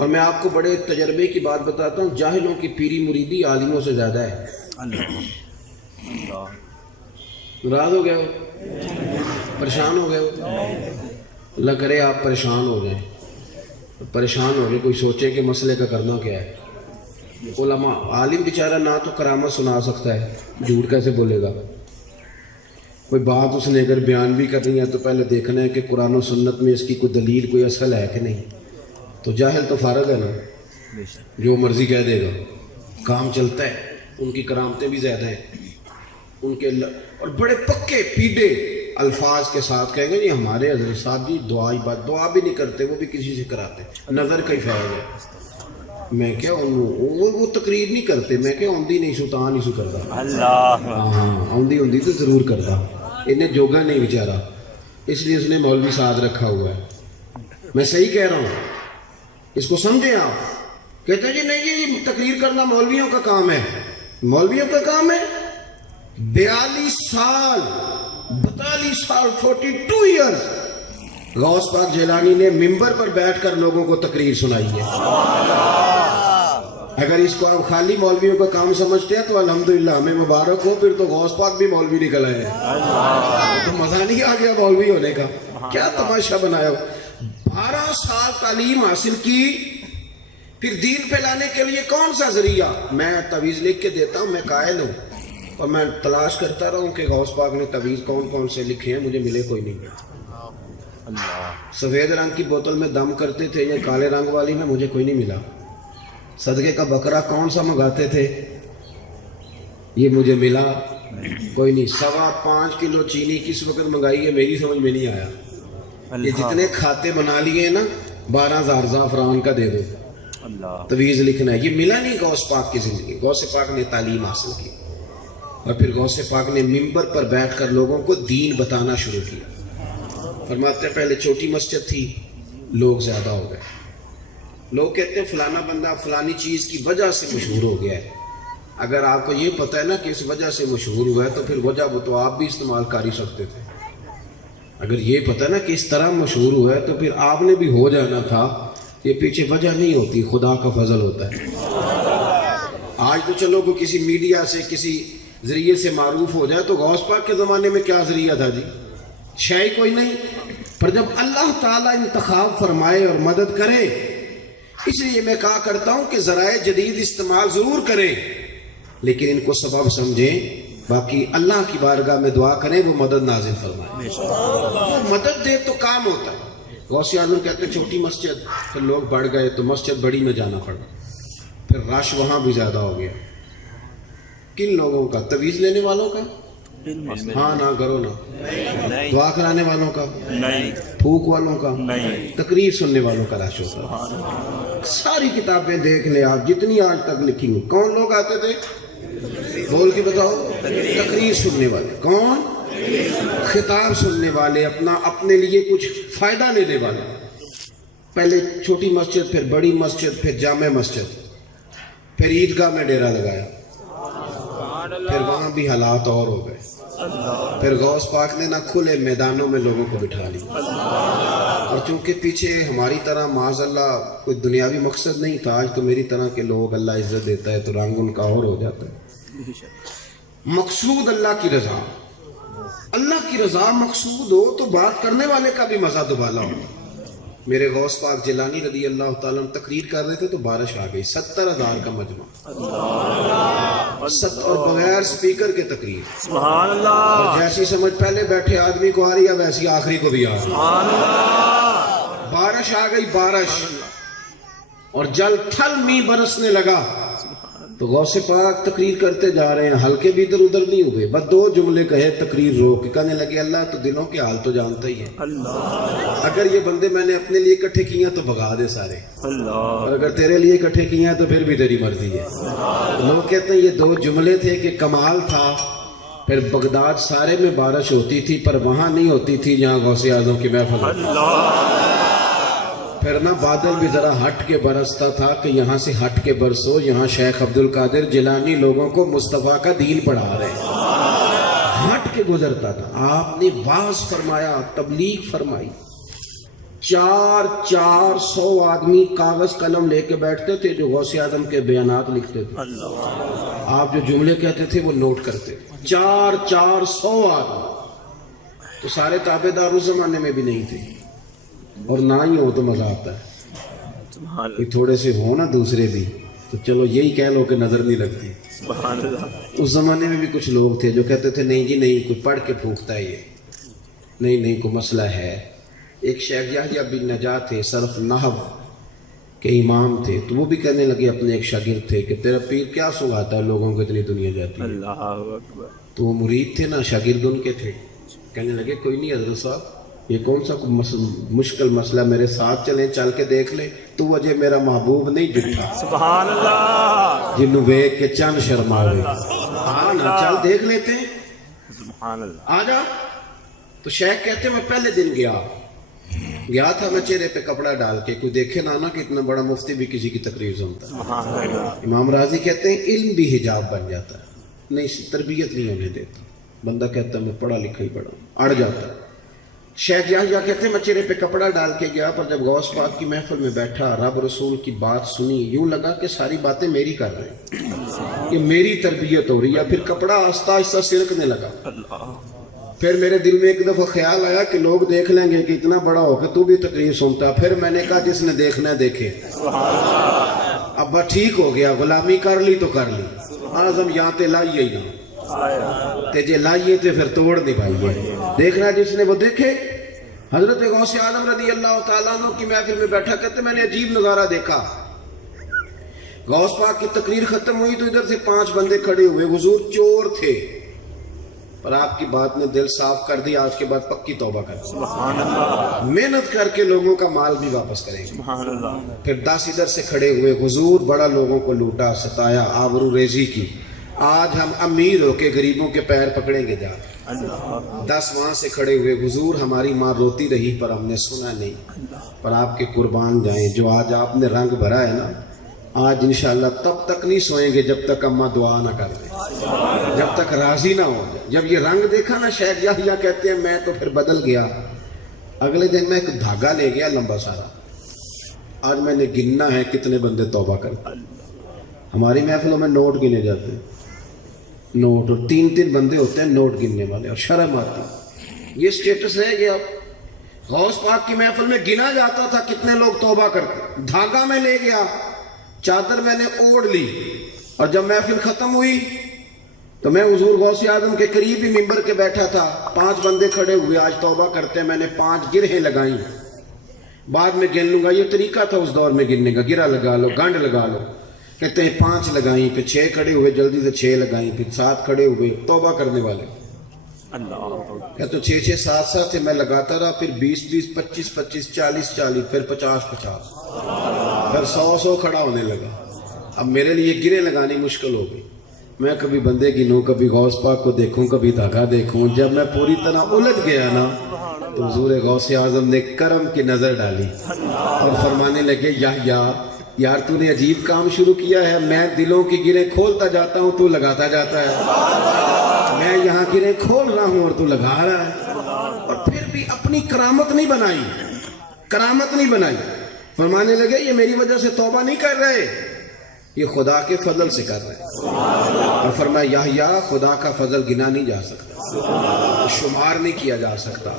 اور میں آپ کو بڑے تجربے کی بات بتاتا ہوں، جاہلوں کی پیری مریدی عالموں سے زیادہ ہے۔ ناراض ہو گئے ہو؟ پریشان ہو گئے ہو؟ اللہ کرے آپ پریشان ہو جائیں، پریشان ہو گئے، کوئی سوچے کہ مسئلے کا کرنا کیا ہے۔ علماء، عالم بیچارہ نہ تو کرامت سنا سکتا ہے، جھوٹ کیسے بولے گا؟ کوئی بات اس نے اگر بیان بھی کرنی ہے تو پہلے دیکھنا ہے کہ قرآن و سنت میں اس کی کوئی دلیل، کوئی اصل ہے کہ نہیں۔ تو جاہل تو فارغ ہے نا، جو مرضی کہہ دے گا، کام چلتا ہے۔ ان کی کرامتیں بھی زیادہ ہیں ان کے، اور بڑے پکے پیڈے الفاظ کے ساتھ کہیں گے جی ہمارے حضرت صاحب جی دعا بھی نہیں کرتے، وہ بھی کسی سے کراتے، نظر کا ہی فیض ہے۔ میں کیا وہ تقریر نہیں کرتے، میں کیا اوندی نہیں سلطان ہی سو کرتا، ہاں اوندی ہوندی تو ضرور کرتا، انہیں جوگا نہیں بیچارہ، اس لیے اس نے مولوی ساتھ رکھا ہوا ہے۔ میں صحیح کہہ رہا ہوں، اس کو سمجھیں آپ۔ کہتے ہیں جی نہیں جی تقریر کرنا مولویوں کا کام ہے، مولویوں کا کام ہے؟ 42 سال 42 ایئرز غوث پاک جیلانی نے ممبر پر بیٹھ کر لوگوں کو تقریر سنائی ہے۔ اگر اس کو آپ خالی مولویوں کا کام سمجھتے ہیں تو الحمدللہ ہمیں مبارک ہو، پھر تو غوث پاک بھی مولوی نکل آئے ہیں، تو مزہ نہیں آ گیا مولوی ہونے کا؟ کیا تماشا بنایا ہو؟ 12 سال تعلیم حاصل کی، پھر دین پھیلانے کے لیے کون سا ذریعہ؟ میں تعویذ لکھ کے دیتا ہوں، میں قائل ہوں، اور میں تلاش کرتا رہا ہوں کہ غوث پاک نے تعویذ کون کون سے لکھے ہیں، مجھے ملے کوئی نہیں۔ سفید رنگ کی بوتل میں دم کرتے تھے یا کالے رنگ والی میں، مجھے کوئی نہیں ملا۔ صدقے کا بکرا کون سا منگاتے تھے، یہ مجھے ملا کوئی نہیں۔ 5.25 کلو چینی کس وقت منگائی ہے میری سمجھ میں نہیں آیا۔ یہ جتنے کھاتے بنا لیے نا 12,000 زعفران کا دے دو، تعویذ لکھنا ہے، یہ ملا نہیں غوث پاک کی زندگی۔ غوث پاک نے تعلیم حاصل کی، اور پھر غوث پاک نے ممبر پر بیٹھ کر لوگوں کو دین بتانا شروع کیا۔ فرماتے ہیں پہلے چھوٹی مسجد تھی، لوگ زیادہ ہو گئے۔ لوگ کہتے ہیں فلانا بندہ فلانی چیز کی وجہ سے مشہور ہو گیا ہے۔ اگر آپ کو یہ پتہ ہے نا کہ اس وجہ سے مشہور ہوا ہے تو پھر وجہ وہ تو آپ بھی استعمال کر ہی سکتے تھے۔ اگر یہ پتہ ہے نا کہ اس طرح مشہور ہوا ہے تو پھر آپ نے بھی ہو جانا تھا۔ یہ پیچھے وجہ نہیں ہوتی، خدا کا فضل ہوتا ہے۔ آج تو چلو کوئی کسی میڈیا سے کسی ذریعے سے معروف ہو جائے، تو غوث پاک کے زمانے میں کیا ذریعہ تھا جی؟ شے کوئی نہیں۔ پر جب اللہ تعالیٰ انتخاب فرمائے اور مدد کرے، اس لیے میں کہا کرتا ہوں کہ ذرائع جدید استعمال ضرور کریں، لیکن ان کو سبب سمجھیں، باقی اللہ کی بارگاہ میں دعا کریں وہ مدد نازل فرمائے۔ وہ مدد دے تو کام ہوتا ہے۔ غوث اعظم کہتے ہیں چھوٹی مسجد، پھر لوگ بڑھ گئے تو مسجد بڑی میں جانا پڑا، پھر رش وہاں بھی زیادہ ہو گیا۔ کن لوگوں کا؟ تعویذ لینے والوں کا؟ ہاں نہ کرو نا۔ دعا کرانے والوں کا؟ پھوک والوں کا؟ تقریر سننے والوں کا رش ہوتا۔ ساری کتابیں دیکھ لیں آپ، جتنی آج تک لکھی ہوئی، کون لوگ آتے تھے؟ بول کے بتاؤ۔ تقریر سننے والے۔ کون؟ خطاب سننے والے، اپنے لیے کچھ فائدہ لینے والے۔ پہلے چھوٹی مسجد، پھر بڑی مسجد، پھر جامع مسجد، پھر عیدگاہ میں ڈیرا لگایا، پھر وہاں بھی حالات اور ہو گئے۔ پھر غوث پاک نے نہ کھلے میدانوں میں لوگوں کو بٹھا لی، اور چونکہ پیچھے ہماری طرح معاذ اللہ کوئی دنیاوی مقصد نہیں تھا، آج تو میری طرح کے لوگ اللہ عزت دیتا ہے تو رنگ ان کا اور ہو جاتا ہے۔ مقصود اللہ کی رضا، اللہ کی رضا مقصود ہو تو بات کرنے والے کا بھی مزہ دوبالا ہو۔ میرے غوث پاک جیلانی رضی اللہ تعالیٰ عنہ تقریر کر رہے تھے تو بارش آ گئی، 70,000 کا مجمع، اور بغیر سپیکر کے تقریر، سبحان اللہ۔ اور جیسی سمجھ پہلے بیٹھے آدمی کو آ رہی ہے ویسی آخری کو بھی آ رہی۔ سبحان اللہ۔ بارش آ گئی، بارش، اور جل تھل می برسنے لگا، تو غوث پاک تقریر کرتے جا رہے ہیں، ہلکے بھی ادھر ادھر نہیں ہوئے، بس 2 جملے کہے، تقریر روک کے کہنے لگے اللہ تو دلوں کے حال تو جانتا ہی ہے، اگر یہ بندے میں نے اپنے لیے اکٹھے کیے ہیں تو بھگا دے سارے، اور اگر تیرے لیے اکٹھے کیے ہیں تو پھر بھی تیری مرضی ہے۔ لوگ کہتے ہیں یہ 2 جملے تھے کہ کمال تھا۔ پھر بغداد سارے میں بارش ہوتی تھی، پر وہاں نہیں ہوتی تھی جہاں غوث اعظم کی محفل ہوتی تھی۔ پھر نہ بادل بھی ذرا ہٹ کے برستا تھا کہ یہاں سے ہٹ کے برسو، یہاں شیخ عبد القادر جیلانی لوگوں کو مصطفیٰ کا دین پڑھا رہے ہیں، ہٹ کے گزرتا تھا۔ آپ نے واعظ فرمایا، تبلیغ فرمائی، 400 آدمی کاغذ قلم لے کے بیٹھتے تھے جو غوث اعظم کے بیانات لکھتے تھے. آپ جو جملے کہتے تھے وہ نوٹ کرتے. 400 آدمی. تو سارے تابع دار اس زمانے میں بھی نہیں تھے, اور نہ ہی ہو تو مزہ آتا ہے. کوئی تھوڑے سے ہو نا دوسرے بھی تو چلو یہی کہہ لو کہ نظر نہیں لگتی. اس زمانے میں بھی کچھ لوگ تھے جو کہتے تھے نہیں جی نہیں, کوئی پڑھ کے پھونکتا ہے, یہ نہیں کوئی مسئلہ ہے. ایک شیخ یحییٰ بن نجات تھے, صرف نحو کے امام تھے, تو وہ بھی کہنے لگے اپنے ایک شاگرد تھے کہ تیرا پیر کیا سناتا ہے لوگوں کو اتنی دنیا جاتی ہے. اللہ اکبر. تو وہ مرید تھے نا, شاگرد ان کے تھے. کہنے لگے کوئی نہیں حضرت صاحب, یہ کون سا مشکل مسئلہ, میرے ساتھ چلیں, چل کے دیکھ لیں. تو وجہ میرا محبوب نہیں جھٹا, سبحان اللہ. جنوں ویکھ کے چند شرماوے. ہاں نا, چل دیکھ لیتے ہیں, سبحان اللہ. آ جا. تو شیخ کہتے میں پہلے دن گیا تھا میں چہرے پہ کپڑا ڈال کے, کوئی دیکھے نہ کہ اتنا بڑا مفتی بھی کسی کی تقریر سنتا ہے. سبحان اللہ. امام راضی کہتے ہیں علم بھی حجاب بن جاتا ہے, نہیں تربیت نہیں ہونے دیتا. بندہ کہتا ہے میں پڑھا لکھا ہی پڑھا, اڑ جاتا ہے. شیخ یحییٰ کہتے ہیں میں چہرے پہ کپڑا ڈال کے گیا, پر جب غوث پاک کی محفل میں بیٹھا, رب رسول کی بات سنی, یوں لگا کہ ساری باتیں میری کر رہے ہیں, یہ میری تربیت ہو رہی ہے. پھر کپڑا آہستہ آہستہ سرکنے لگا. پھر میرے دل میں ایک دفعہ خیال آیا کہ لوگ دیکھ لیں گے کہ اتنا بڑا ہو کہ تو بھی تقریر سنتا. پھر میں نے کہا جس نے دیکھنا ہے دیکھے. ابا ٹھیک ہو گیا, غلامی کر لی تو کر لی, آزم یہاں تے لائیے ہی نہ تے جے لائیے تے پھر توڑ نہیں پائیے. دیکھنا جس نے وہ دیکھے. حضرت غوث اعظم رضی اللہ تعالیٰ عنہ کی محفل میں بیٹھا, کہتے میں نے عجیب نظارہ دیکھا. غوث پاک کی تقریر ختم ہوئی تو ادھر سے 5 بندے کھڑے ہوئے. حضور چور تھے, پر آپ کی بات نے دل صاف کر دی, آج کے بعد پکی توبہ کر دی, محنت کر کے لوگوں کا مال بھی واپس کریں گے. پھر 10 ادھر سے کھڑے ہوئے. حضور بڑا لوگوں کو لوٹا, ستایا, آبرو ریزی کی, آج ہم امیر ہو کے غریبوں کے پیر پکڑیں گے جا. 10 وہاں سے کھڑے ہوئے. حضور ہماری ماں روتی رہی پر ہم نے سنا نہیں, پر آپ کے قربان جائیں, جو آج آپ نے رنگ بھرا ہے نا, آج انشاءاللہ تب تک نہیں سوئیں گے جب تک اماں دعا نہ کر دیں, جب تک راضی نہ ہو جائے. جب یہ رنگ دیکھا نا, شیخ یحییٰ کہتے ہیں میں تو پھر بدل گیا. اگلے دن میں ایک دھاگا لے گیا لمبا سارا, آج میں نے گننا ہے کتنے بندے توبہ کرتے. ہماری محفلوں میں نوٹ گنے جاتے ہیں, نوٹ, اور 3 بندے ہوتے ہیں نوٹ گننے والے, اور شرم آتی. یہ سٹیٹس ہے کہ اب غوث پاک کی محفل میں گنا جاتا تھا کتنے لوگ توبہ کرتے. دھاگا میں لے گیا, چادر میں نے اوڑھ لی, اور جب محفل ختم ہوئی تو میں حضور غوث اعظم کے قریب ہی ممبر کے بیٹھا تھا. 5 بندے کھڑے ہوئے, آج توبہ کرتے ہیں. میں نے 5 گرہیں لگائیں, بعد میں گن لوں گا. یہ طریقہ تھا اس دور میں گننے کا, گرہ لگا لو, گنڈ لگا لو. کہتے ہیں 5 لگائیں, پھر 6 کھڑے ہوئے, جلدی سے 6 لگائیں, پھر 7 کھڑے ہوئے توبہ کرنے والے. کہتے 6 7 میں لگاتا رہا. پھر 20 25 40 پھر 50 پھر 100 کھڑا ہونے لگا. اب میرے لیے گرے لگانی مشکل ہو گئی. میں کبھی بندے گنوں, کبھی غوث پاک کو دیکھوں, کبھی دھاگا دیکھوں. جب میں پوری طرح الجھ گیا نا, تو حضور غوث اعظم نے کرم کی نظر ڈالی اور فرمانے لگے یحییٰ یار تو نے عجیب کام شروع کیا ہے. میں دلوں کی گریں کھولتا جاتا ہوں, تو لگاتا جاتا ہے. میں یہاں گریں کھول رہا ہوں اور تو لگا رہا ہے. اور پھر بھی اپنی کرامت نہیں بنائی. فرمانے لگے یہ میری وجہ سے توبہ نہیں کر رہے, یہ خدا کے فضل سے کر رہے ہیں. اور فرمایا یحییٰ خدا کا فضل گنا نہیں جا سکتا, شمار نہیں کیا جا سکتا.